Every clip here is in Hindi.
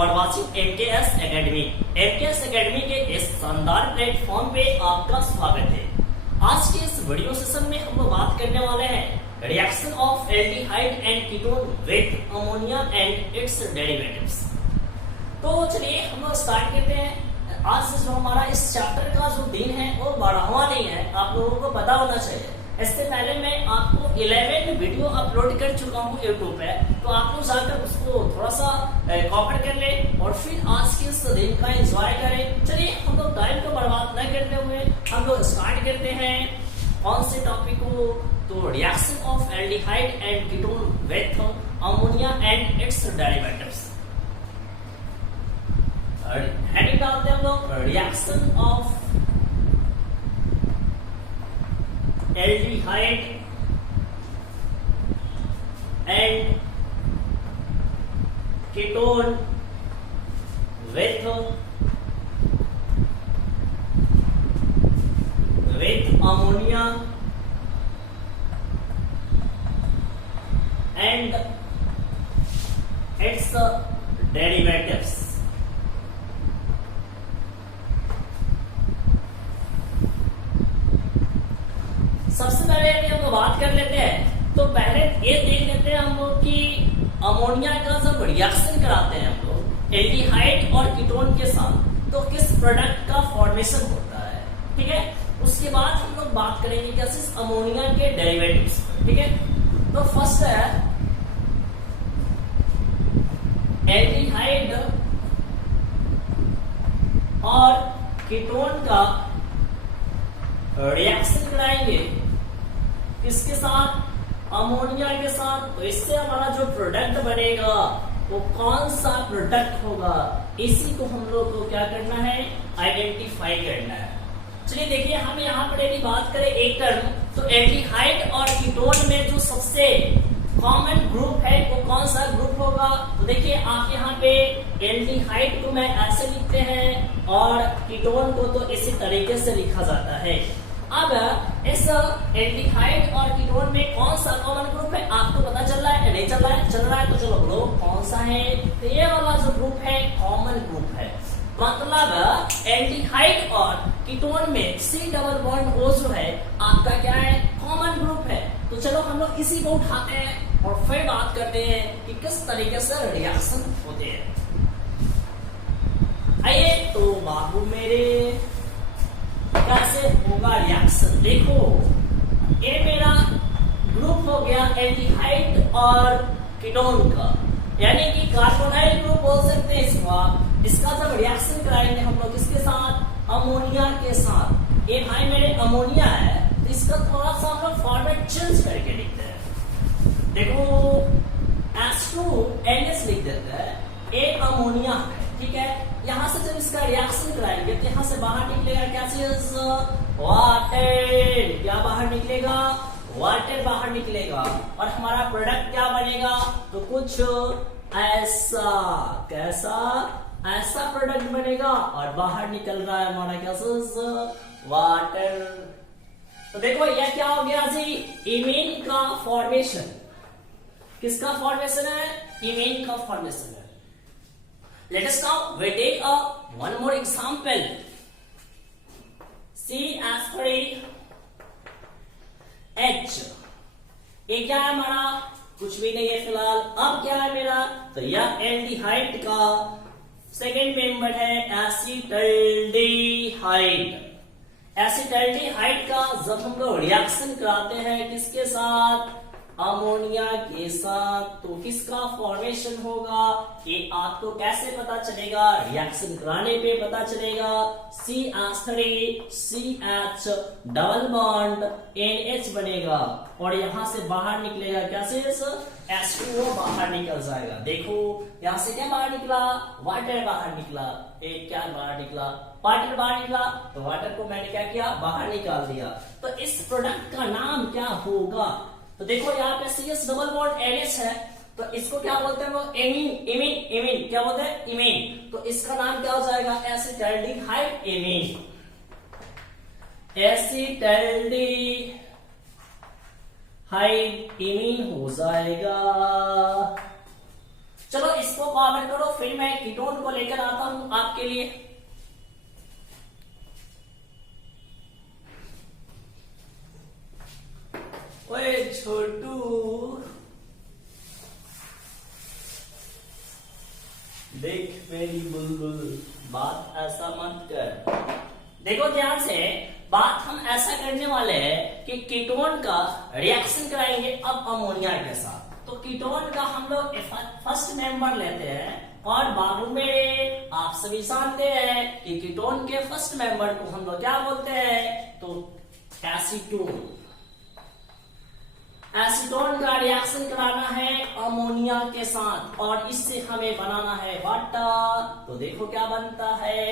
Are watching MKS academy. MKS academy के इस शानदार प्लेटफॉर्म पे आपका स्वागत है। आज के इस वीडियो सेशन में हम बात करने वाले हैं reaction of aldehyde and ketone with ammonia and it's derivatives. तो चलिए हम स्टार्ट करते हैं। आज से जो हमारा इस चैप्टर का जो दिन है वो 12वां दिन है, आप लोगों को पता होना चाहिए। इससे पहले मैं आपको 11 वीडियो अपलोड कर चुका हूँ यूट्यूब पे, तो आप लोग जाकर उसको थोड़ा सा कॉपी कर ले और फिर आज के इस दिन का एंजॉय करें। चलिए हम लोग टाइम को बर्बाद न करते हुए हम लोग स्टार्ट करते हैं कौन से टॉपिक को। तो reaction of aldehyde and ketone with ammonia and it's derivatives. Heading डालते हैं हम लोग reaction of aldehyde and ketone with ammonia and it's derivatives. सबसे पहले हम लोग बात कर लेते हैं, तो पहले ये देख लेते हैं हम लोग कि अमोनिया का जब रिएक्शन कराते हैं हम लोग एल्डिहाइड और कीटोन के साथ, तो किस प्रोडक्ट का फॉर्मेशन होता है। ठीक है, उसके बाद हम लोग बात करेंगे कैसे अमोनिया के डेरिवेटिव्स। ठीक है, तो फर्स्ट है एल्डिहाइड और कीटोन का रिएक्शन कराएंगे किसके साथ, अमोनिया के साथ। तो इससे हमारा जो प्रोडक्ट बनेगा वो कौन सा प्रोडक्ट होगा, इसी को हम लोग को क्या करना है, आइडेंटिफाई करना है। चलिए देखिए, हम यहाँ पर यदि बात करें एक टर्म, तो एल्डिहाइड और कीटोन में जो सबसे कॉमन ग्रुप है वो कौन सा ग्रुप होगा। तो देखिए आप यहाँ पे एल्डिहाइड को मैं ऐसे लिखते हैं और कीटोन को तो इसी तरीके से लिखा जाता है। अब इस एल्डिहाइड और कीटोन में कौन सा कॉमन ग्रुप है आपको पता चल रहा है, नहीं चल रहा है? चल रहा है, तो चलो बोलो कौन सा है। तो ये वाला जो ग्रुप है कॉमन ग्रुप है, मतलब एल्डिहाइड और कीटोन में C डबल बॉन्ड O जो है आपका क्या है, कॉमन ग्रुप है। तो चलो हम लोग इसी को उठाते हैं और फिर बात करते हैं कि किस तरीके से रिएक्शन होते हैं। आइए, तो बाबू मेरे कैसे होगा रिएक्शन। देखो ये मेरा ग्रुप हो गया एल्डिहाइड और कीटोन का, यानी कि कार्बोनाइल ग्रुप बोल सकते हैं इसको आप। इसका जब रिएक्शन कराएंगे हम लोग किसके साथ, अमोनिया के साथ। ये भाई मेरे अमोनिया है, तो इसका थोड़ा सा हम लोग फॉर्मेट चेंज करके लिखते हैं। देखो H2NH लिख देते हैं, एक अमोनिया है। ठीक है, यहां से जब इसका रिएक्शन कराएंगे तो यहां से बाहर निकलेगा क्या चीज, वाटर। क्या बाहर निकलेगा, वाटर बाहर निकलेगा, और हमारा प्रोडक्ट क्या बनेगा, तो कुछ ऐसा, कैसा, ऐसा प्रोडक्ट बनेगा और बाहर निकल रहा है हमारा क्या चीज, वाटर। तो देखो यह क्या हो गया जी, इमीन का फॉर्मेशन। किसका फॉर्मेशन है, इमीन का फॉर्मेशन है। Let us now we take one more example. CH3H। ये क्या है हमारा, कुछ भी नहीं है फिलहाल। अब क्या है मेरा, तो यह एल्डिहाइड का सेकेंड मेंबर है एसिटाल्डिहाइड। एसिटाल्डिहाइड का जब हम लोग रिएक्शन कराते हैं किसके साथ, अमोनिया के साथ, तो किसका फॉर्मेशन होगा, ये आपको कैसे पता चलेगा, रिएक्शन कराने पे पता चलेगा। CH3CH डबल बॉन्ड NH बनेगा और यहां से बाहर निकलेगा क्या चीज, H2O बाहर निकल जाएगा। देखो यहां से क्या बाहर निकला, वाटर बाहर निकला। एक क्या बाहर निकला, वाटर बाहर निकला। तो वाटर को मैंने क्या किया, बाहर निकाल दिया। तो इस प्रोडक्ट का नाम क्या होगा, तो देखो यहाँ पे CS डबल बॉन्ड NH है, तो इसको क्या बोलते हैं वो, एमीन। एमीन, एमीन क्या बोलते हैं, इमीन। तो इसका नाम क्या हो जाएगा, एसिटाल्डिहाइड एमीन। एसिटाल्डिहाइड इमीन हो जाएगा। चलो इसको कॉमेंट करो, फिर मैं कीटोन को लेकर आता हूं आपके लिए। ओए छोटू, देख मेरी बुलबुल, बात ऐसा मत कर। देखो ध्यान से, बात हम ऐसा करने वाले हैं कि कीटोन का रिएक्शन कराएंगे अब अमोनिया के साथ। तो कीटोन का हम लोग फर्स्ट मेंबर लेते हैं, और बाबू में आप सभी जानते हैं कि कीटोन के फर्स्ट मेंबर को हम लोग क्या बोलते हैं, तो एसीटोन। एसीटोन का रिएक्शन कराना है अमोनिया के साथ, और इससे हमें बनाना है वाटर। तो देखो क्या बनता है,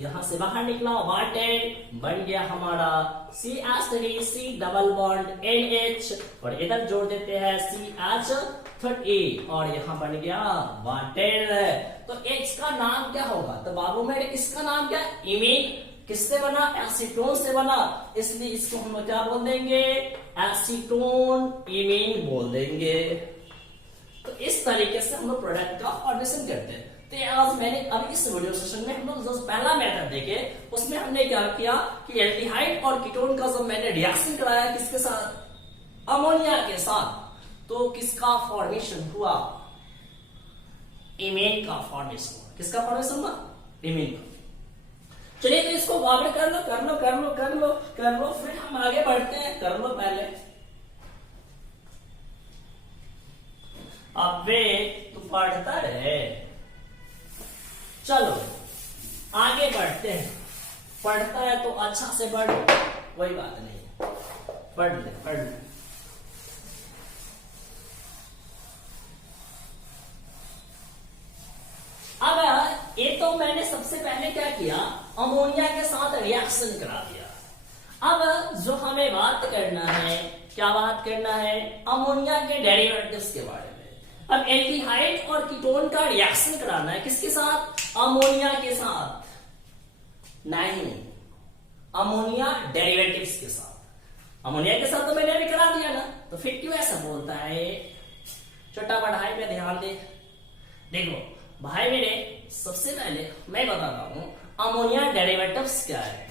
यहां से बाहर निकला वाटर, बन गया हमारा CH3 डबल बॉन्ड NH, और इधर जोड़ देते हैं CH3, और यहां बन गया वाटर। तो H का नाम क्या होगा, तो बाबू मेरे इसका नाम क्या, इमीन। किससे बना, एसीटोन से बना, इसलिए इसको हम लोग क्या बोल देंगे, एसीटोन इमीन बोल देंगे। तो इस तरीके से हम लोग प्रोडक्ट का फॉर्मेशन करते हैं। तो आज मैंने अभी इस वीडियो सेशन में हम लोग जो पहला मेथड देखे, उसमें हमने क्या किया कि एल्डिहाइड और कीटोन का जब मैंने रिएक्शन कराया किसके साथ, अमोनिया के साथ, तो किसका फॉर्मेशन हुआ, इमीन का फॉर्मेशन हुआ। किसका फॉर्मेशन हुआ, इमीन का। चलिए तो इसको कॉमेंट कर लो, कर लो, कर लो, कर लो, कर लो, फिर हम आगे बढ़ते हैं। कर लो पहले। अबे तू पढ़ता रहे, चलो आगे बढ़ते हैं। पढ़ता है तो अच्छा से पढ़, कोई बात नहीं, पढ़ ले, पढ़ ले। अब ये तो मैंने सबसे पहले क्या किया, अमोनिया के साथ रिएक्शन करा दिया। अब जो हमें बात करना है, क्या बात करना है, अमोनिया के डेरिवेटिव्स के बारे में। अब एल्डिहाइड और कीटोन का रिएक्शन कराना है किसके साथ, अमोनिया के साथ नहीं, अमोनिया डेरिवेटिव्स के साथ। अमोनिया के साथ तो मैंने अभी करा दिया ना, तो फिर क्यों ऐसा बोलता है। छोटा पढ़ाई पे ध्यान दे। देखो भाई मेरे, सबसे पहले मैं बता रहा हूं अमोनिया डेरिवेटिव्स क्या है।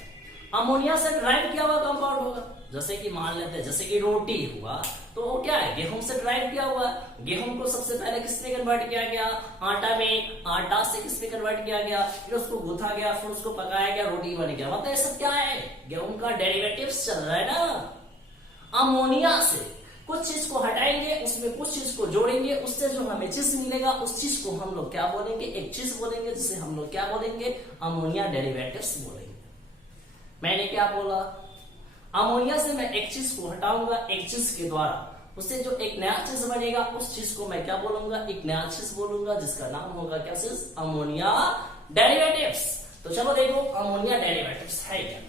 अमोनिया से ड्राइव किया हुआ कंपाउंड होगा, जैसे कि मान लेते हैं, जैसे कि रोटी हुआ तो वो क्या है, गेहूं से ड्राइव किया हुआ। गेहूं को सबसे पहले किसमें कन्वर्ट किया गया, आटा में, आटा से किसमें कन्वर्ट किया गया, फिर उसको गूथा गया, फिर उसको पकाया गया, रोटी बन गया। मतलब ये सब क्या है, गेहूं का डेरिवेटिव्स चल रहा है ना। अमोनिया से कुछ चीज को हटाएंगे, उसमें कुछ चीज को जोड़ेंगे, उससे जो हमें चीज मिलेगा उस चीज को हम लोग क्या बोलेंगे, एक चीज बोलेंगे, जिसे हम लोग क्या बोलेंगे, अमोनिया डेरिवेटिव्स बोलेंगे। मैंने क्या बोला, अमोनिया से मैं एक चीज को हटाऊंगा, एक चीज के द्वारा उससे जो एक नया चीज बनेगा उस चीज को मैं क्या बोलूंगा, एक नया चीज बोलूंगा, जिसका नाम होगा क्या चीज, अमोनिया डेरिवेटिव्स। तो चलो देखो अमोनिया डेरिवेटिव्स है क्या।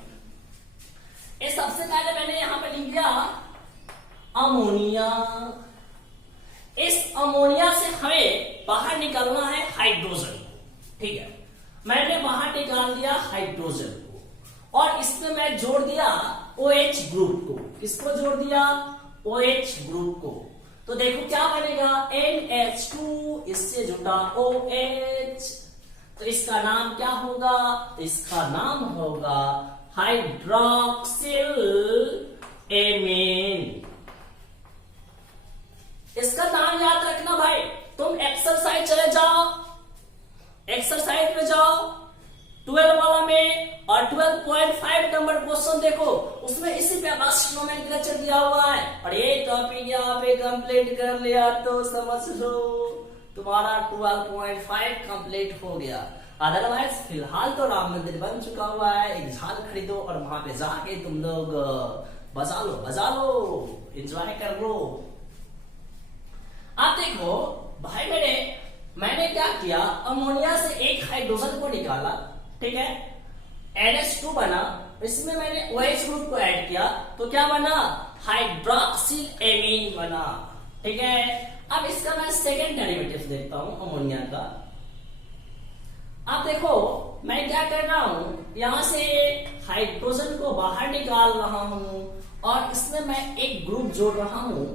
ये सबसे पहले मैंने यहां पे लिख दिया अमोनिया। इस अमोनिया से हमें बाहर निकालना है हाइड्रोजन को, ठीक है। मैंने बाहर निकाल दिया हाइड्रोजन को, और इसमें मैं जोड़ दिया OH ग्रुप को। किसको जोड़ दिया, OH ग्रुप को। तो देखो क्या बनेगा, NH2, इससे जुटा OH, तो इसका नाम क्या होगा, तो इसका नाम होगा हाइड्रोक्सिल एमीन। इसका नाम याद रखना भाई। तुम एक्सरसाइज चले जाओ, एक्सरसाइज में जाओ 12 वाला में, और 12.5 नंबर क्वेश्चन देखो, उसमें इसी पे बस नोमेनक्लेचर दिया हुआ है, और ये टॉपिक यहाँ पे कंप्लीट कर लिया तो समझ लो तुम्हारा 12.5 कंप्लीट हो गया। अदरवाइज फिलहाल तो राम मंदिर बन चुका हुआ है, एक झाल खरीदो और वहां पे जाके तुम लोग बजा लो, एंजॉय कर लो। आप देखो भाई मेरे, मैंने क्या किया, अमोनिया से एक हाइड्रोजन को निकाला, ठीक है, NH2 बना, इसमें मैंने OH ग्रुप को ऐड किया, तो क्या बना, हाइड्रोक्सिल एमीन बना, ठीक है। अब इसका मैं सेकेंड डेरिवेटिव देखता हूं अमोनिया का। अब देखो मैं क्या कर रहा हूं, यहां से हाइड्रोजन को बाहर निकाल रहा हूं, और इसमें मैं एक ग्रुप जोड़ रहा हूं,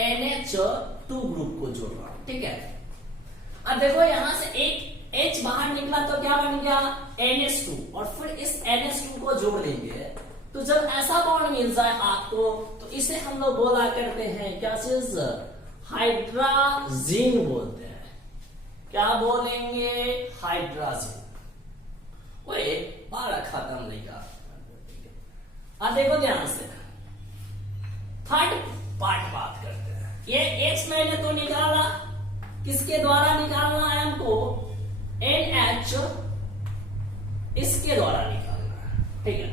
NH2 ग्रुप को जोड़ रहा हूं, ठीक है। अब देखो यहां से एक H बाहर निकला तो क्या बन गया NH2 और फिर इस NH2 को जोड़ देंगे तो जब ऐसा बॉन्ड मिल जाए आपको तो इसे हम लोग बोला करते हैं क्या चीज हाइड्राजीन बोलते हैं। क्या बोलेंगे हाइड्राजीन। ओए बारह खत्म नहीं का। अब देखो ध्यान से थर्ड पार्ट बात करते हैं। ये H मैंने तो निकाला, किसके द्वारा निकालना है हमको NH इसके द्वारा निकालना है, ठीक है।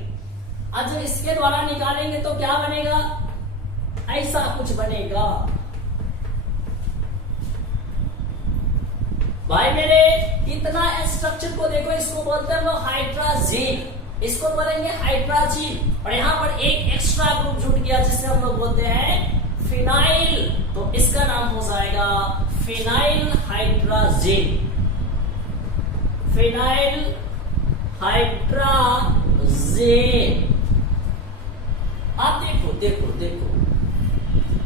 अब जब इसके द्वारा निकालेंगे तो क्या बनेगा, ऐसा कुछ बनेगा भाई मेरे। इतना स्ट्रक्चर को देखो, इसको बोलते हैं लोग हाइड्राजीन, इसको बोलेंगे हाइड्राजीन। और यहां पर एक एक्स्ट्रा ग्रुप जुट गया जिसे हम लोग बोलते हैं फिनाइल, तो इसका नाम हो जाएगा फिनाइल हाइड्राजीन। Phenyl hydrazine. आप देखो देखो देखो,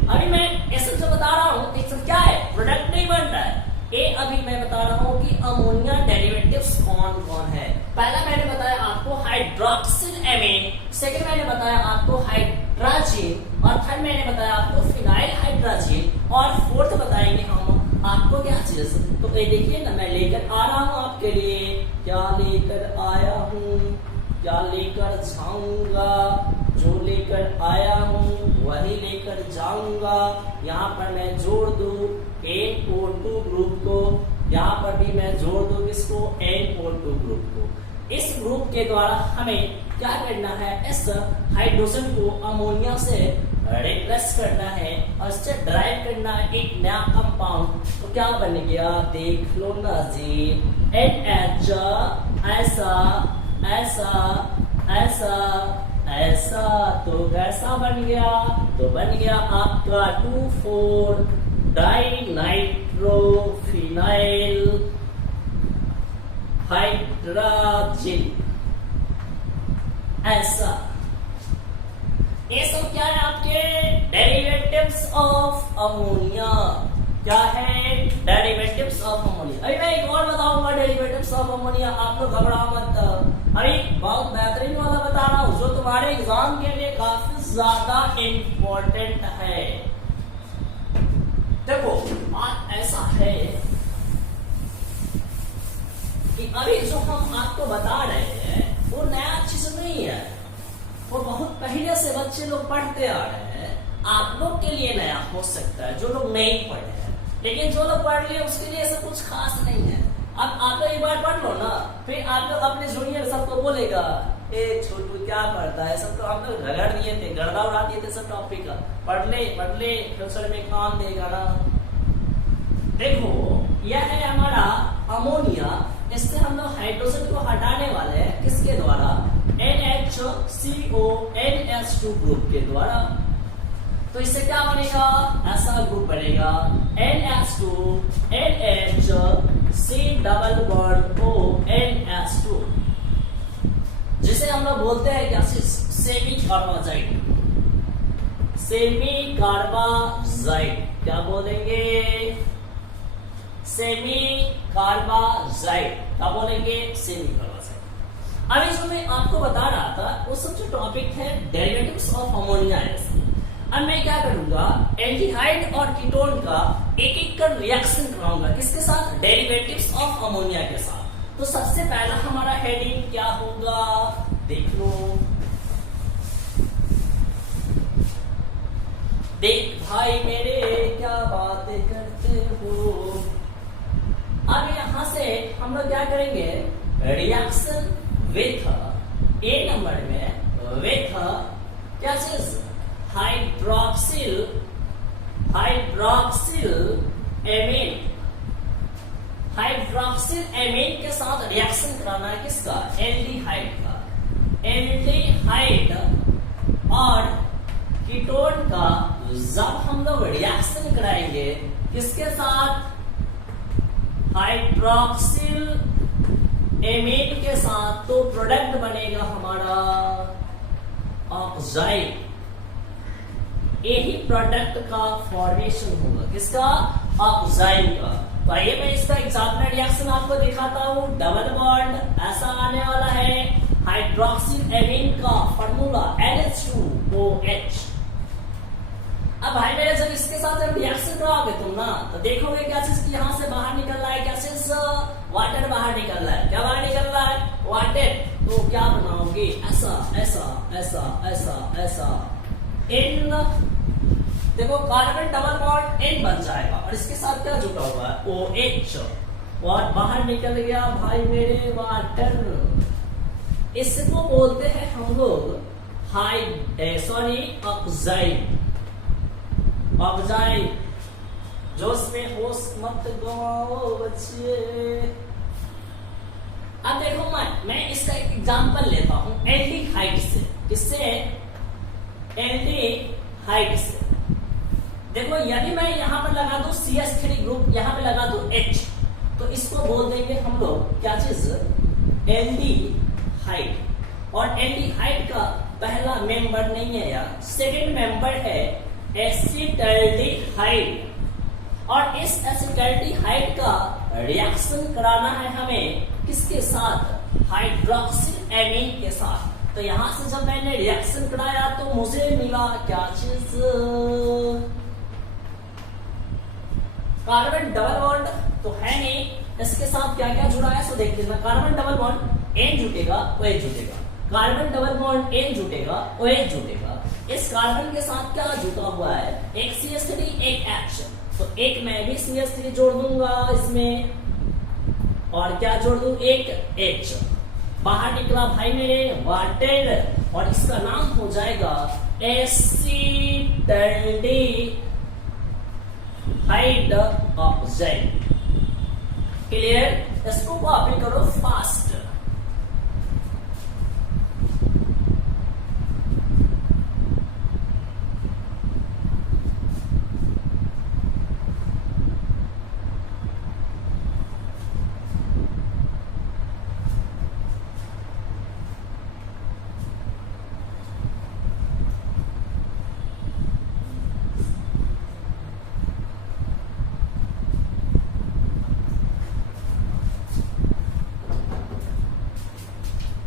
अभी मैं ऐसे जो बता रहा हूं एक क्या है, प्रोडक्ट नहीं बन रहा है। ये अभी मैं बता रहा हूं कि अमोनिया डेरिवेटिव्स कौन कौन है। पहला मैंने बताया आपको हाइड्रोक्सिल एमीन, सेकंड मैंने बताया आपको हाइड्राजीन, और थर्ड मैंने बताया आपको फिनाइल हाइड्राजीन, और फोर्थ बताएंगे हम आपको क्या चीज। तो ये देखिए ना, मैं लेकर आ रहा हूं आपके लिए, क्या लेकर आया हूं, क्या लेकर जाऊंगा, जो लेकर आया हूं वही लेकर जाऊंगा। यहाँ पर मैं जोड़ दूं NO2 ग्रुप को, यहाँ पर भी मैं जोड़ दूं किसको NO2 ग्रुप को। इस ग्रुप के द्वारा हमें क्या करना है, इस हाइड्रोजन को अमोनिया से रिप्लेस करना है और इससे ड्राइव करना है एक नया कंपाउंड। तो क्या बन गया देख लो ना जी, NH ऐसा ऐसा ऐसा ऐसा, तो कैसा बन गया, तो बन गया आपका 2,4 डाइनाइट्रो फिनाइल हाइड्राजीन। ऐसा ये सब क्या है आपके डेरिवेटिव्स ऑफ अमोनिया। क्या है डेरिवेटिव्स ऑफ अमोनिया। अभी मैं एक और बताऊंगा डेरिवेटिव्स ऑफ अमोनिया, आप लोग घबराओ मत। अरे बहुत बेहतरीन वाला बता रहा हूं जो तुम्हारे एग्जाम के लिए काफी ज्यादा इंपॉर्टेंट है। देखो बात ऐसा है कि अभी जो हम आपको बता रहे हैं वो नया चीज नहीं है, वो बहुत पहले से बच्चे लोग पढ़ते आ रहे हैं। आप लोग के लिए नया हो सकता है जो लोग नहीं पढ़े हैं, लेकिन जो लोग पढ़ लिए उसके लिए ऐसा कुछ खास नहीं है। अब आप लोग एक बार पढ़ लो ना, फिर आप लोग अपने जूनियर सबको बोलेगा ए छोटू क्या पढ़ता है, सबको हम लोग रगड़ दिए थे, गड़दा उड़ा दिए थे सब टॉपिक का। पढ़ ले फ्यूचर में काम देगा ना। देखो यह है हमारा अमोनिया, इससे हम लोग हाइड्रोजन को हटाने वाले हैं किसके द्वारा, NHCO NH2 ग्रुप के द्वारा। तो इससे क्या बनेगा, ऐसा ग्रुप बनेगा NH2 NH C double bond O NH2, जिसे हम लोग बोलते हैं क्या, सेमी कार्बाजाइड। सेमी कार्बाजाइड क्या बोलेंगे, सेमी कार्बाजाइड क्या बोलेंगे, सेमी कार्बाजाइड। अभी जो मैं आपको बता रहा था वो सब जो टॉपिक है डेरिवेटिव्स ऑफ अमोनिया है। अब मैं क्या करूंगा, एल्डिहाइड और कीटोन का एक एक कर रिएक्शन कराऊंगा किसके साथ, डेरिवेटिव्स ऑफ अमोनिया के साथ। तो सबसे पहला हमारा हेडिंग क्या होगा, देख लो, देख भाई मेरे क्या बातें करते हो। अब यहां से हम लोग क्या करेंगे, रिएक्शन विथ ए नंबर में विथ क्या चीज, हाइड्रोक्सिल एमीन। हाइड्रोक्सिल एमीन के साथ रिएक्शन कराना है किसका, एल्डिहाइड का। एल्डिहाइड और कीटोन का जब हम लोग रिएक्शन कराएंगे किसके साथ, हाइड्रोक्सिल एमीन के साथ, तो प्रोडक्ट बनेगा हमारा ऑक्साइड। यही प्रोडक्ट का फॉर्मेशन होगा किसका, ऑक्साइड का। तो आइए मैं इसका एग्जाम्पल रिएक्शन आपको दिखाता हूँ। डबल बॉन्ड ऐसा आने वाला है, हाइड्रोक्सिल एमीन का फॉर्मूला NH2OH। अब भाई मेरे जब इसके साथ जब रिएक्शन कराओगे तुम ना, तो देखोगे क्या चीज यहाँ से बाहर निकल रहा है, क्या चीज वाटर बाहर निकल रहा है। क्या बाहर निकल रहा है? वाटर। तो क्या बनाओगे? ऐसा ऐसा ऐसा ऐसा ऐसा इन, देखो कार्बन डबल बॉन्ड N बन जाएगा और इसके साथ क्या जुटा हुआ है? OH। और बाहर निकल गया भाई मेरे वाटर। इसको बोलते हैं हम लोग ऑक्साइड। ऑक्साइड जोश में होश मत गवाओ बच्चे। अब देखो मैं इसका एक एग्जांपल लेता हूं एल्डिहाइड से। किससे? एल्डिहाइड से। देखो यदि मैं यहां पर लगा दूं CH3 ग्रुप, यहां पे लगा दूं H, तो इसको बोल देंगे हम लोग क्या चीज? एल्डिहाइड। और एल्डिहाइड का पहला मेंबर नहीं है यार, सेकंड मेंबर है एसिटाल्डिहाइड। और इस एसिटाल्डिहाइड का रिएक्शन कराना है हमें किसके साथ? हाइड्रोक्सिल एमीन के साथ। तो यहां से जब मैंने रिएक्शन कराया तो मुझे मिला क्या चीज? कार्बन डबल बॉन्ड तो है नहीं, इसके साथ क्या क्या जुड़ा है सो देख लेना। कार्बन डबल बॉन्ड N जुटेगा, OH जुटेगा। कार्बन डबल बॉन्ड N जुटेगा, OH जुटेगा। इस कार्बन के साथ क्या जुटा हुआ है? एक CH3 एक H। तो एक मैं भी CH3 जोड़ दूंगा इसमें, और क्या जोड़ दूं? एक H। बाहर निकला भाई मेरे वाटर, और इसका नाम हो जाएगा एसिटाल्डिहाइड ऑक्साइड। क्लियर? इसको कॉपी करो फास्ट।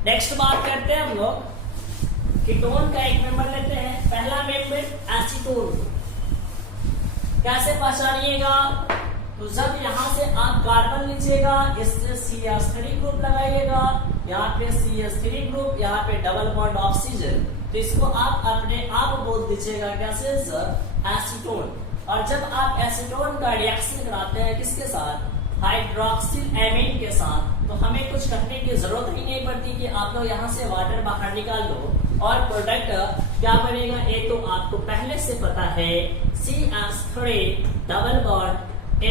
नेक्स्ट बात करते हैं हम लोग कीटोन का एक मेंबर लेते हैं। पहला मेंबर एसीटोन। कैसे पहचानिएगा? तो जब यहां से आप कार्बन लीजिएगा, इससे CH3 ग्रुप लगाइएगा, यहाँ पे CH3 ग्रुप, यहाँ पे डबल बॉन्ड ऑक्सीजन, तो इसको आप अपने आप बोल दीजिएगा कैसे? एसीटोन। और जब आप एसीटोन का रिएक्शन कराते हैं किसके साथ? हाइड्रोक्सिल एमीन के साथ, तो हमें कुछ करने की जरूरत ही नहीं पड़ती कि आप लोग यहाँ से वाटर बाहर निकाल लो और प्रोडक्ट क्या बनेगा। ये तो आपको पहले से पता है, CH3 डबल बॉन्ड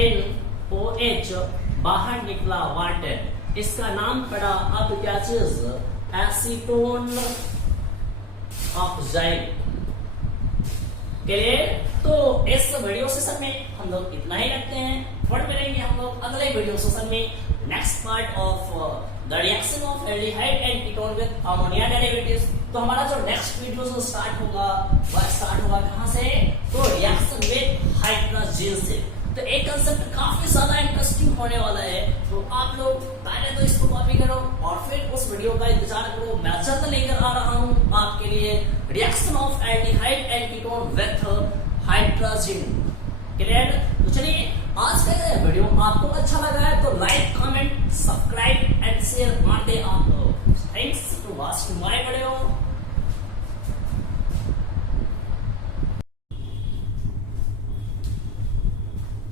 NOH, बाहर निकला वाटर, इसका नाम पड़ा अब क्या चीज? Acetone oxide. क्लियर? तो इस वीडियो सेशन में हम लोग इतना ही रखते हैं। फिर मिलेंगे हम लोग अगले वीडियो सेशन में, next part of the reaction of aldehyde and ketone with ammonia derivatives. तो हमारा जो नेक्स्ट वीडियो जो स्टार्ट होगा वह स्टार्ट होगा कहां से? तो रिएक्शन विद हाइड्रोजन से। तो एक कंसेप्ट काफी ज्यादा इंटरेस्टिंग होने वाला है, तो आप लोग पहले तो इसको कॉपी करो और फिर उस वीडियो का इंतजार करो। मैं जल्द लेकर आ रहा हूं आपके लिए reaction of aldehyde and ketone with hydrogen. Clear? तो चलिए आज का ये वीडियो आपको अच्छा लगा है तो like, comment, subscribe and share मार दे आप लोग। Thanks to watching my video.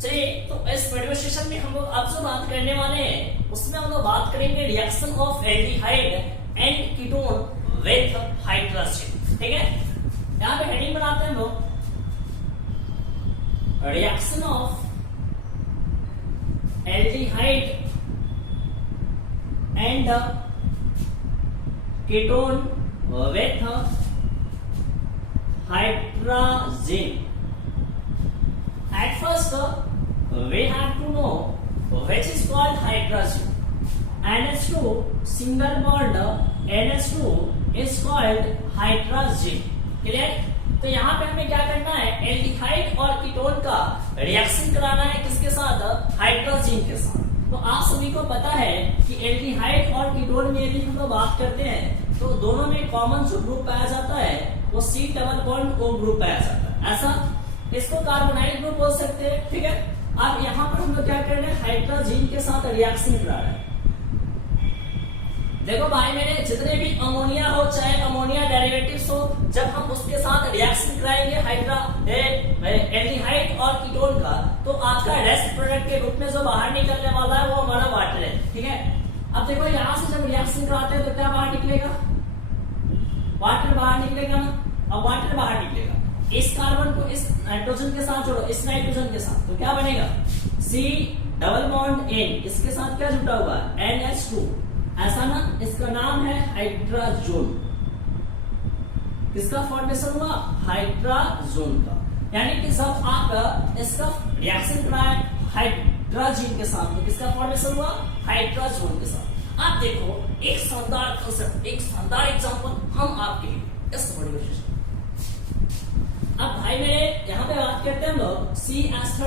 चलिए तो इस वीडियो सेशन में हम लोग अब जो बात करने वाले हैं उसमें हम लोग बात करेंगे reaction of aldehyde and ketone with hydrogen. ठीक है, यहाँ पे हेडिंग बनाते हैं हम लोग reaction of aldehyde and ketone with hydrogen. At first, we have to know which is called hydrogen. NH2 single bond NH2 is called hydrogen. Clear? तो यहाँ पे हमें क्या करना है, एल्डिहाइड और कीटोन का रिएक्शन कराना है किसके साथ, हाइड्रोजन के साथ। तो आप सभी को पता है कि एल्डिहाइड और कीटोन में यदि हम लोग बात करते हैं तो दोनों में कॉमन जो ग्रुप पाया जाता है वो C double bond O group पाया जाता है। ऐसा इसको कार्बोनाइल ग्रुप बोल सकते हैं, ठीक है। अब यहाँ पर हम लोग क्या कर रहे हैं, हाइड्रोजन के साथ रिएक्शन करा रहे हैं। देखो भाई मेरे, जितने भी अमोनिया हो चाहे अमोनिया डेरिवेटिव्स हो, जब हम उसके साथ रिएक्शन कराएंगे एल्डिहाइड और कीटोन का, तो आपका रेस्ट प्रोडक्ट के रूप में जो बाहर निकलने वाला है वो हमारा वाटर है, ठीक है। अब देखो यहाँ से जब रिएक्शन कराते हैं तो क्या बाहर निकलेगा, वाटर बाहर निकलेगा ना। अब वाटर बाहर निकलेगा, इस कार्बन को इस नाइट्रोजन के साथ जोड़ो, इस नाइट्रोजन के साथ, तो क्या बनेगा, C डबल बॉन्ड N, इसके साथ क्या जुटा हुआ है, NH2, ऐसा ना। इसका नाम है हाइड्रोजन। किसका फॉर्मेशन हुआ, हाइड्रोजन का। यानी कि जब आप इसका रिएक्शन कराए हाइड्रोजन के साथ तो किसका फॉर्मेशन हुआ, हाइड्रोजन के साथ। आप देखो एक शानदार कांसेप्ट, एक शानदार एग्जांपल हम आपके लिए इस बड़ी कोशिश। अब भाई मेरे यहाँ पे बात करते हैं हम लोग CH3,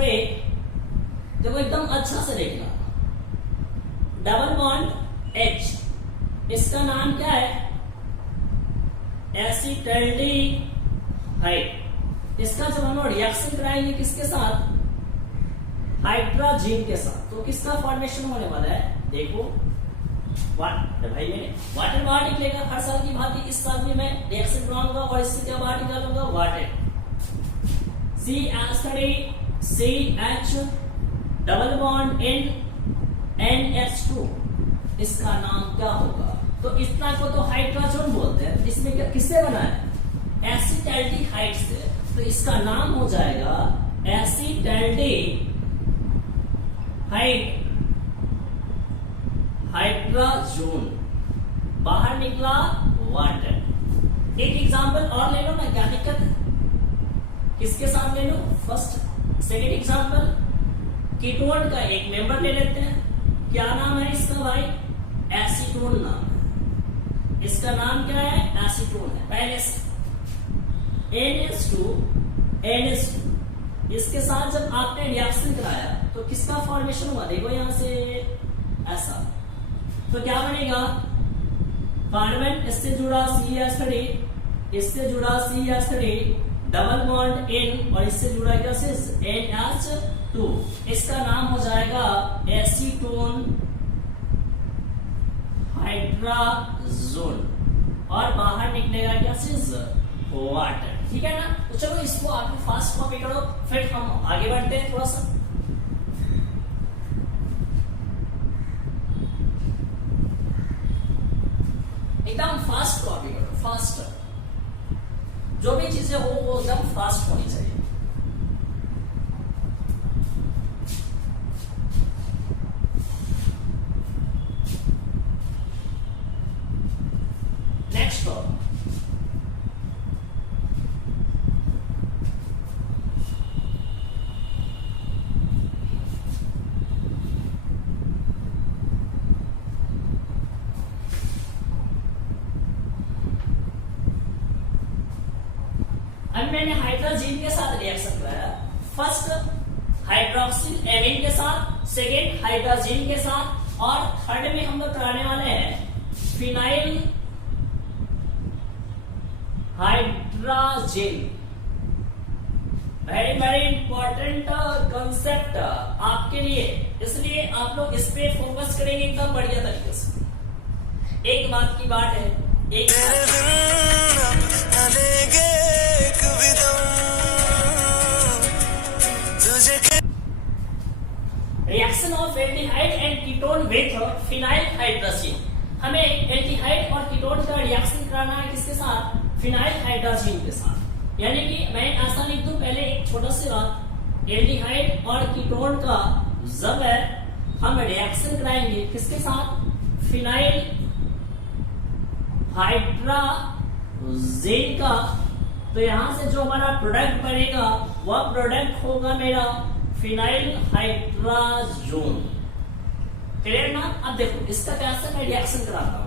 देखो एकदम अच्छा से देखना, डबल बॉन्ड H, इसका नाम क्या है, एसिटाल्डिहाइड। इसका जब हम रिएक्शन कराएंगे किसके साथ, हाइड्रोजन के साथ, तो किसका फॉर्मेशन होने वाला है, देखो वाटर। भाई मैंने वाटर बाहर निकलेगा, हर साल की भांति इस साल भी मैं रिएक्शन कराऊंगा और इससे क्या बाहर निकालूंगा, water. CH3CH double bond N NH2, इसका नाम क्या होगा, तो इतना को तो हाइड्रोजन बोलते हैं। इसमें क्या किससे बना है, एसिटाल्डिहाइड से, तो इसका नाम हो जाएगा एसिटाल्डिहाइड हाइड्रोजन। बाहर निकला वाटर। एक एग्जांपल और ले लो ना, क्या दिक्कत है, किसके साथ ले लो, फर्स्ट सेकेंड एग्जांपल, कीटोन का एक मेंबर ले लेते हैं। क्या नाम है इसका भाई, एसीटोन नाम। इसका नाम क्या है, एसीटोन है। पहले से NH2 इसके साथ जब आपने रिएक्शन कराया तो किसका फॉर्मेशन हुआ, देखो यहां से ऐसा, तो क्या बनेगा, कार्बन इससे जुड़ा CH3, इससे जुड़ा CH3 डबल बॉन्ड N और इससे जुड़ा क्या से NH2, इसका नाम हो जाएगा एसीटोन हाइड्रोजन और बाहर निकलेगा क्या चीज, वाटर, ठीक है ना। तो चलो इसको आप फास्ट कॉपी करो, फिर हम आगे बढ़ते हैं थोड़ा सा। एकदम फास्ट कॉपी करो, फास्ट, जो भी चीजें हो वो एकदम फास्ट होनी चाहिए। नेक्स्ट अब मैंने हाइड्रोजन के साथ रिएक्शन कराया, फर्स्ट हाइड्रोक्सिल एमीन के साथ, सेकेंड हाइड्रोजन के साथ, और थर्ड में हम लोग कराने वाले हैं phenyl hydrogen. Very very important concept आपके लिए, इसलिए आप लोग इस पे फोकस करेंगे एकदम बढ़िया तरीके से। एक बात की बात है, reaction of aldehyde and ketone with phenyl hydrogen. हमें एल्डिहाइड और कीटोन का रिएक्शन कराना है किसके साथ, फिनाइल हाइड्रोजन के साथ। यानी कि मैं ऐसा लिख दूं, पहले एक छोटा सी बात, एल्डिहाइड और कीटोन का जब है हम रिएक्शन कराएंगे किसके साथ, फिनाइल हाइड्रोजन का, तो यहां से जो हमारा प्रोडक्ट बनेगा वह प्रोडक्ट होगा मेरा फिनाइल हाइड्रोजन। क्लियर ना। अब देखो इसका कैसे मैं रिएक्शन कराता हूं,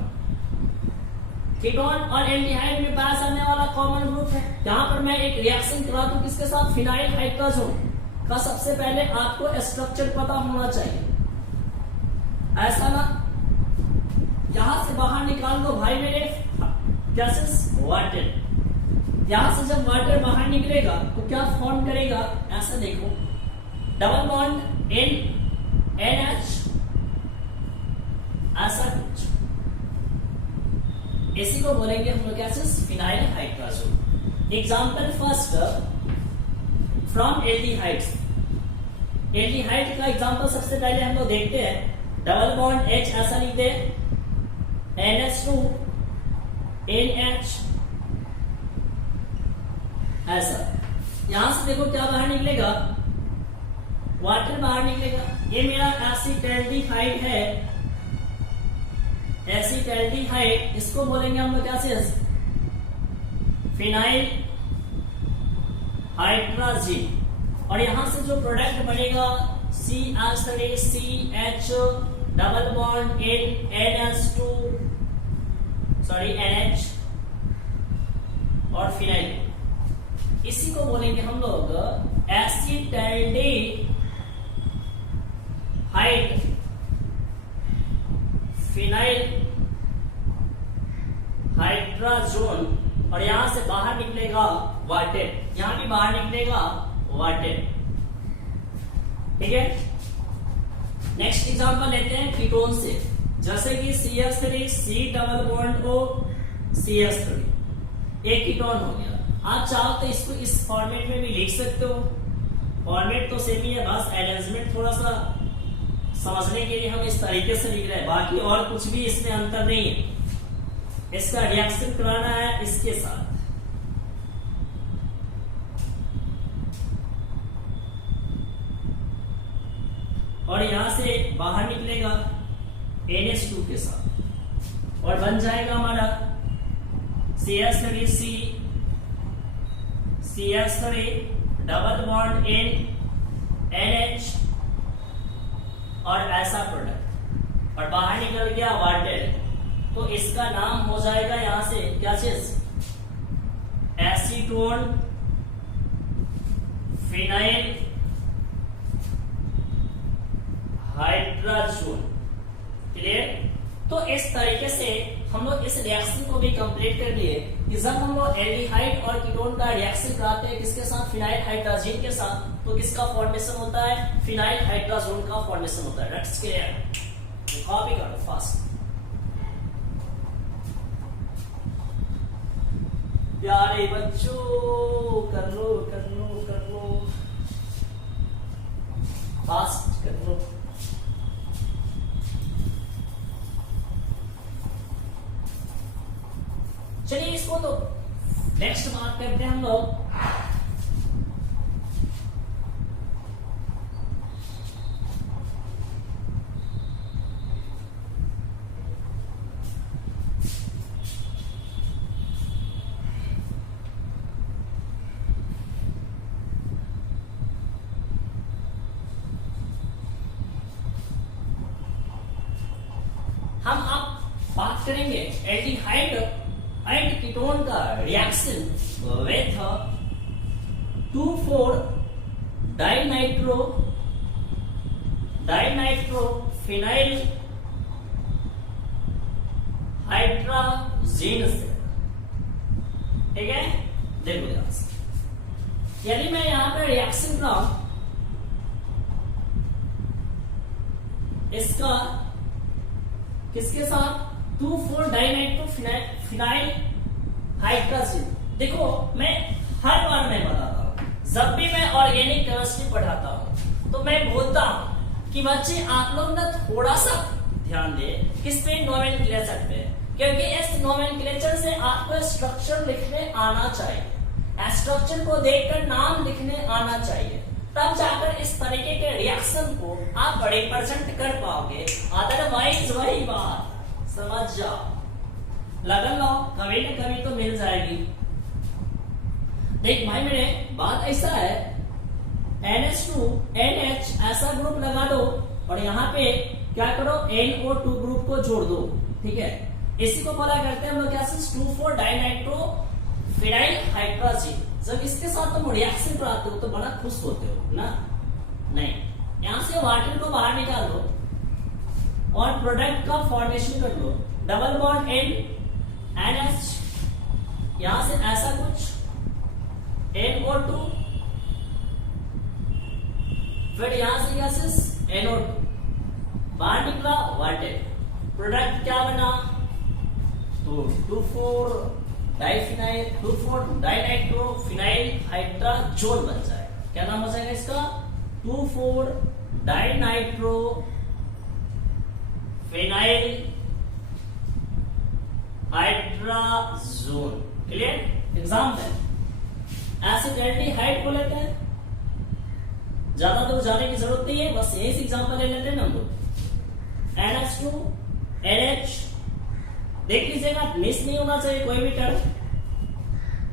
कीटोन और एल्डिहाइड में पाया जाने वाला कॉमन ग्रुप है। यहाँ पर मैं एक रिएक्शन करा दूं किसके साथ, फिनाइल हाइड्रोजन का, सबसे पहले आपको स्ट्रक्चर पता होना चाहिए, ऐसा ना। यहां से बाहर निकाल दो भाई मेरे गैसेस, वाटर। यहां से जब वाटर बाहर निकलेगा तो क्या फॉर्म करेगा, ऐसा देखो, डबल बॉन्ड NH, ऐसा कुछ। इसी को बोलेंगे हम लोग gases phenyl hydrogen. Example first from aldehydes. Aldehyde का एग्जाम्पल सबसे पहले हम लोग देखते हैं, डबल बॉन्ड H ऐसा लिखते हैं, NH2 NH ऐसा। यहां से देखो क्या बाहर निकलेगा, वाटर बाहर निकलेगा। ये मेरा एसिटैल्डिहाइड है, एसिटैल्डिहाइड, इसको बोलेंगे हम लोग क्या से, फिनाइल हाइड्रोजन। और यहां से जो प्रोडक्ट बनेगा CH double bond NH2 NH और फिनाइल, इसी को बोलेंगे हम लोग एसिटैल्डिहाइड फिनाइल हाइड्रोजन। और यहां से बाहर निकलेगा वाटर, यहां भी बाहर निकलेगा वाटर, ठीक है। नेक्स्ट एग्जांपल लेते हैं कीटोन से, जैसे कि CH3 C double bond O CH3, एक कीटोन हो गया। आप चाहो तो इसको इस फॉर्मेट में भी लिख सकते हो, फॉर्मेट तो सेम ही है, बस अरेंजमेंट थोड़ा सा समझने के लिए हम इस तरीके से लिख रहे हैं, बाकी और कुछ भी इसमें अंतर नहीं है। इसका रिएक्शन कराना है इसके साथ, और यहां से बाहर निकलेगा NH2 के साथ, और बन जाएगा हमारा CH3C CH3 double bond NH और ऐसा प्रोडक्ट, और बाहर निकल गया वाटर, तो इसका नाम हो जाएगा यहां से क्या चीज, एसीटोन फिनाइल हाइड्रोजन। क्लियर। तो इस तरीके से हम लोग इस रिएक्शन को भी कंप्लीट कर लिए कि जब हम लोग एल्डिहाइड और कीटोन का रिएक्शन कराते हैं किसके साथ, फिनाइल हाइड्रोजन के साथ, तो किसका फॉर्मेशन होता है, फिनाइल हाइड्रोजन का फॉर्मेशन होता है। That's clear. कॉपी करो फास्ट प्यारे बच्चों, कर लो कर लो कर लो, फास्ट कर लो। चलिए इसको तो नेक्स्ट बात करते हैं हम लोग। हम अब बात करेंगे एल्डिहाइड एंड कीटोन का reaction with 2,4 dinitro phenyl hydrogen से, ठीक है। देखो यहां से यदि मैं यहां पर रिएक्शन कराऊं इसका किसके साथ, 2,4 डाइनाइट्रो फिनाइल हाइड्रोजन। देखो मैं हर बार मैं बताता हूं, जब भी मैं ऑर्गेनिक केमिस्ट्री पढ़ाता हूं तो मैं बोलता हूं कि बच्चे आप लोग ना थोड़ा सा ध्यान दें किस पे, नोमेनक्लेचर पे, क्योंकि इस नोमेनक्लेचर से आपको स्ट्रक्चर लिखने आना चाहिए, स्ट्रक्चर को देखकर नाम लिखने आना चाहिए, तब जाकर इस तरीके के रिएक्शन को आप बड़े परसेंट कर पाओगे। अदरवाइज वही बात समझ जाओ, लगन लो, कभी न कभी तो मिल जाएगी। देख भाई मेरे, बात ऐसा है, NH2 NH ऐसा ग्रुप लगा दो और यहाँ पे क्या करो, NO2 ग्रुप को जोड़ दो, ठीक है। इसी को बोला करते हैं हम लोग क्या, 2,4 डाइनाइट्रो फिनाइल हाइड्रोजन, जब इसके साथ तुम रिएक्शन कराते हो तो बड़ा खुश होते हो ना? नहीं, यहां से वाटर को बाहर निकाल दो और प्रोडक्ट का फॉर्मेशन कर लो। डबल बॉन्ड N NH, यहां से ऐसा कुछ NO2, फिर यहां से गैसेस NO2, बाहर निकला वाटर, प्रोडक्ट क्या बना? तो 2,4 डाइनाइट्रोफिनाइल हाइड्राजोल बन जाएगा। क्या नाम हो जाएगा इसका? 2,4 डाइनाइट्रोफिनाइल हाइड्राजोल। क्लियर? एग्जाम्पल एसिड को लेते हैं, ज्यादा दूर जाने की जरूरत नहीं है, बस यही एग्जाम्पल ले लेते हैं हम लोग। NH2 NH, देख लीजिएगा, मिस नहीं होना चाहिए कोई भी टर्म,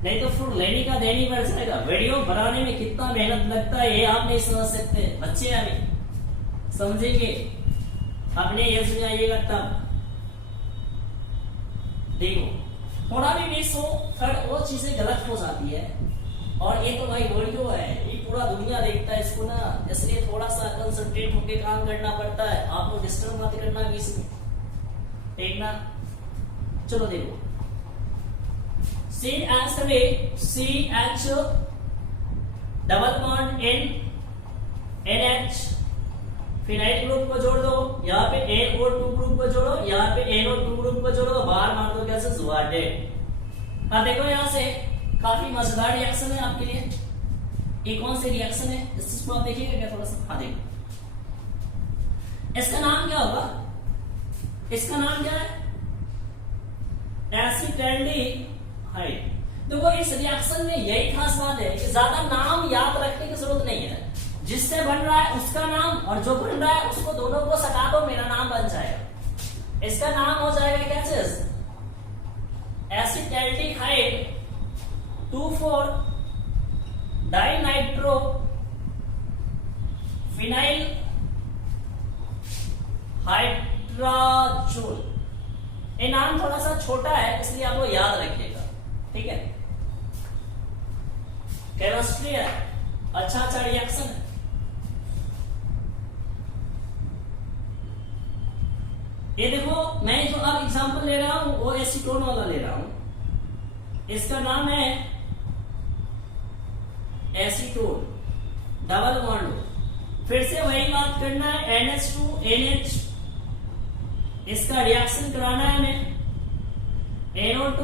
नहीं तो फिर लेनी का देनी बढ़ जाएगा। वीडियो बनाने में कितना मेहनत लगता है ये आप नहीं समझ सकते, बच्चे अभी समझेंगे, अपने एज में आइएगा तब। देखो थोड़ा भी मिस हो फिर वो चीजें गलत हो जाती है, और ये तो भाई वीडियो है, ये पूरा दुनिया देखता है इसको ना, इसलिए थोड़ा सा कंसंट्रेट होकर काम करना पड़ता है। आपको डिस्टर्ब मत करना बीच में, ठीक ना? चलो देखो, CH double bond N NH, phenyl group को जोड़ दो, यहाँ पे NO2 ग्रुप को जोड़ो, यहाँ पे NO2 ग्रुप को जोड़ो, बाहर मार दो गैसेस वाटर। अब देखो यहाँ से काफी मजेदार रिएक्शन है आपके लिए। एक कौन सी रिएक्शन है इसको आप देखिएगा क्या थोड़ा सा? हाँ देखो, इसका नाम क्या होगा? इसका नाम क्या है? एसिटाल्डिहाइड। देखो इस रिएक्शन में यही खास बात है कि ज्यादा नाम याद रखने की जरूरत नहीं है, जिससे बन रहा है उसका नाम और जो बन रहा है उसको दोनों को सटा दो, मेरा नाम बन जाएगा। इसका नाम हो जाएगा क्या चीज? Acetaldehyde 2,4 dinitro phenyl hydrazone. ये नाम थोड़ा सा छोटा है इसलिए आप वो याद रखिएगा, ठीक है? केमिस्ट्री है, अच्छा रिएक्शन है। ये देखो, मैं जो अब एग्जांपल ले रहा हूं वो एसीटोन वाला ले रहा हूं। इसका नाम है एसीटोन, डबल बॉन्ड। फिर से वही बात करना है, NH2 NH, इसका रिएक्शन कराना है हमें NO2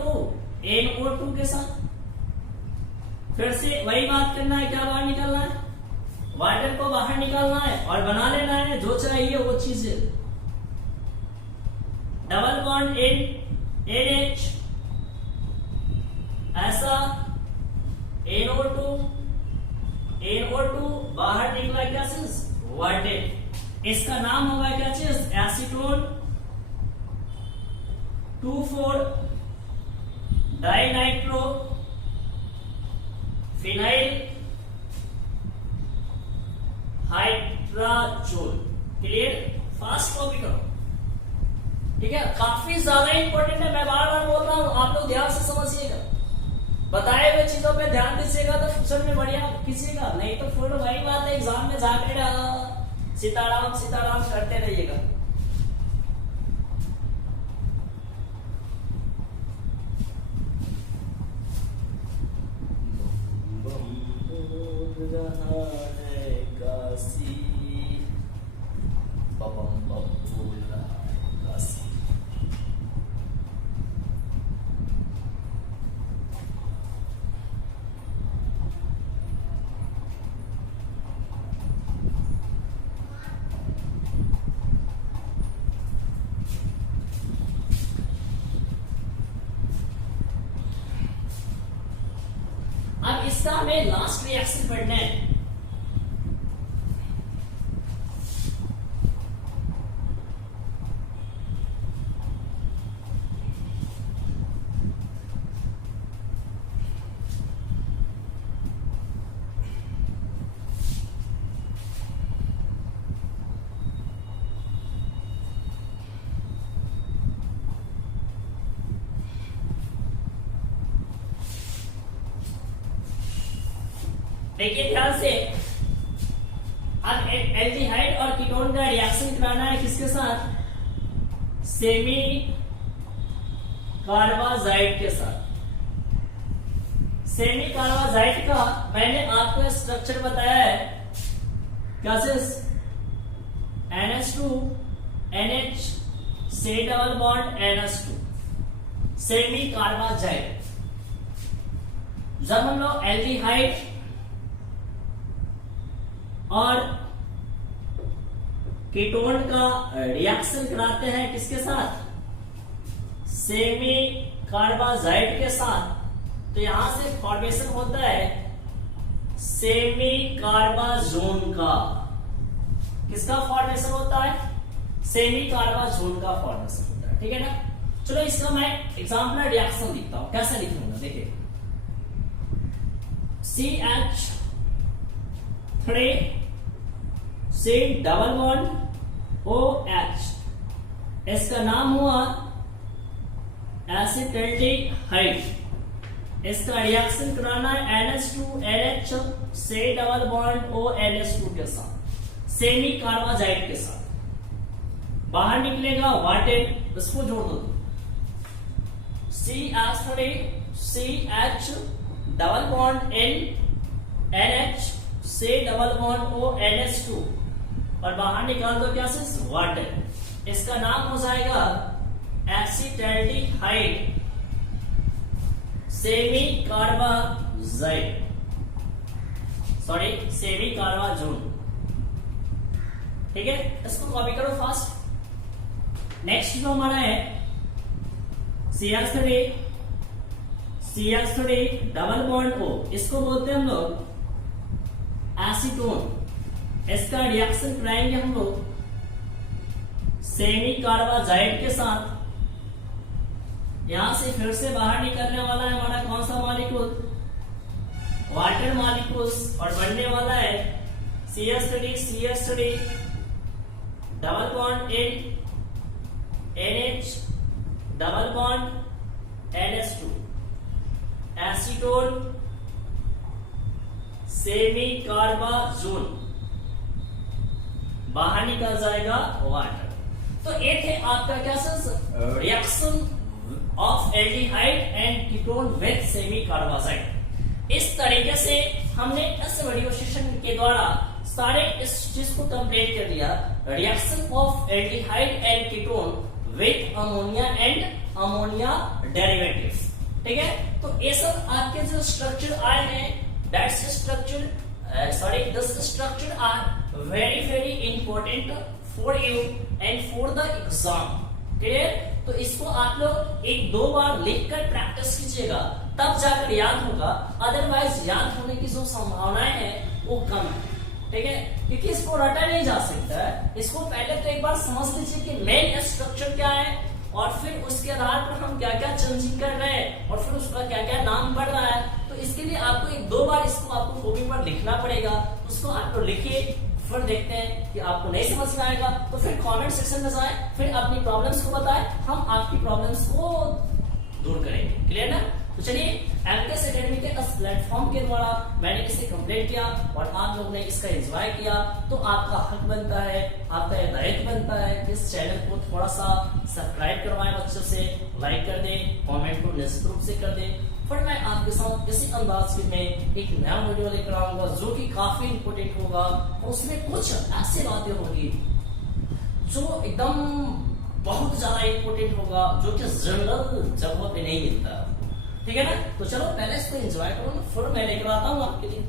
NO2 के साथ। फिर से वही बात करना है, क्या बाहर निकालना है? वाटर को बाहर निकालना है और बना लेना है जो चाहिए वो चीजें। डबल बॉन्ड NH, ऐसा NO2 बाहर निकला क्या चीज? वाटर। इसका नाम होगा क्या चीज? Acetone 2,4 dinitro phenyl hydrazone. Clear? Fast copy करो, ठीक है? काफी ज्यादा इंपॉर्टेंट है, मैं बार बार बोल रहा हूं, आप लोग ध्यान से समझिएगा, बताए हुए चीजों पे ध्यान दीजिएगा तो फ्यूचर में बढ़िया कीजिएगा, नहीं तो फिर वही बात है, एग्जाम में जाकर सीताराम सीताराम करते रहिएगा। अब इसका हमें लास्ट रिएक्शन पढ़ना है। देखिए ध्यान से, अब एल्डिहाइड और कीटोन का रिएक्शन कराना है किसके साथ? सेमी कार्बाजाइड के साथ। सेमी कार्बाजाइड का मैंने आपको स्ट्रक्चर बताया है, कैसे? NH2 NH से double bond NH2, semi carbazide. जब हम लोग एल्डिहाइड और कीटोन का रिएक्शन कराते हैं किसके साथ? सेमी कार्बाजाइड के साथ, तो यहां से फॉर्मेशन होता है सेमी कार्बाजोन का। किसका फॉर्मेशन होता है? सेमी कार्बाजोन का फॉर्मेशन होता है, ठीक है ना। चलो इसका मैं एग्जाम्पल रिएक्शन लिखता हूं, कैसे लिखूंगा देखिए। CH3 से डबल बॉन्ड OH, इसका नाम हुआ एसिटाल्डिहाइड। इसका रिएक्शन कराना है NH2 NH से डबल बॉन्ड ONH2 के साथ, सेमी कार्बाजाइड के साथ। बाहर निकलेगा वाटर, इसको जोड़ दो। CH3 CH double bond NH से डबल बॉन्ड ONH2 और बाहर निकाल दो क्या से? वाटर। इसका नाम हो जाएगा acetaldehyde semicarbazide, sorry semicarbazone, ठीक है। इसको कॉपी करो फास्ट। नेक्स्ट जो हमारा है CH3 डबल बॉन्ड O, इसको बोलते हैं हम लोग एसीटोन। इसका रिएक्शन कराएंगे हम लोग सेमी कार्बाजाइड के साथ। यहां से फिर से बाहर निकलने वाला है हमारा कौन सा मॉलिक्यूल? वाटर मॉलिक्यूल्स, और बनने वाला है CH3 double bond NH double bond NH2, acetone semicarbazone, बाहर निकल जाएगा वाटर। तो ये थे आपका क्या sir? Reaction of aldehyde and ketone with semicarbazide. इस तरीके से हमने इस वीडियो सेशन के द्वारा सारे इस चीज को कंप्लीट कर दिया, reaction of aldehyde and ketone with ammonia and ammonia derivatives, ठीक है। तो ये सब आपके जो स्ट्रक्चर आए हैं, that's structure this structure are very important for you and for the exam, clear. तो इसको आप लोग एक दो बार लिखकर प्रैक्टिस कीजिएगा, तब जाकर याद होगा, अदरवाइज याद होने की जो संभावनाएं है वो कम है, ठीक है। क्योंकि इसको रटा नहीं जा सकता है। इसको पहले तो एक बार समझ लीजिए कि मेन स्ट्रक्चर क्या है, और फिर उसके आधार पर हम क्या क्या चेंजिंग कर रहे हैं, और फिर उसका क्या क्या नाम बढ़ रहा है। तो इसके लिए आपको एक दो बार इसको आपको कॉपी पर लिखना पड़ेगा। उसको आप तो लिखिए, फिर देखते हैं कि आपको नहीं समझ में आएगा तो फिर कमेंट सेक्शन में जाएं, फिर अपनी प्रॉब्लम्स को बताएं, हम आपकी प्रॉब्लम्स को दूर करेंगे, क्लियर ना। तो चलिए, एमकेएस एकेडमी के इस प्लेटफॉर्म के द्वारा मैंने इसे कंप्लीट किया और आप लोग ने इसका एंजॉय किया, तो आपका हक बनता है, आपका दायित्व बनता है कि इस चैनल को थोड़ा सा सब्सक्राइब करवाएं, बच्चों से लाइक कर दें, कमेंट को निश्चित रूप से कर दें। फिर मैं आपके साथ इसी अंदाज में एक नया वीडियो लेकर आऊंगा जो कि काफी इंपोर्टेंट होगा, और उसमें कुछ ऐसी बातें होगी जो एकदम बहुत ज्यादा इंपोर्टेंट होगा, जो कि जनरल जगहों पे नहीं मिलता, ठीक है ना। तो चलो पहले इसको एंजॉय करो, फिर मैं लेकर आता हूँ आपके लिए।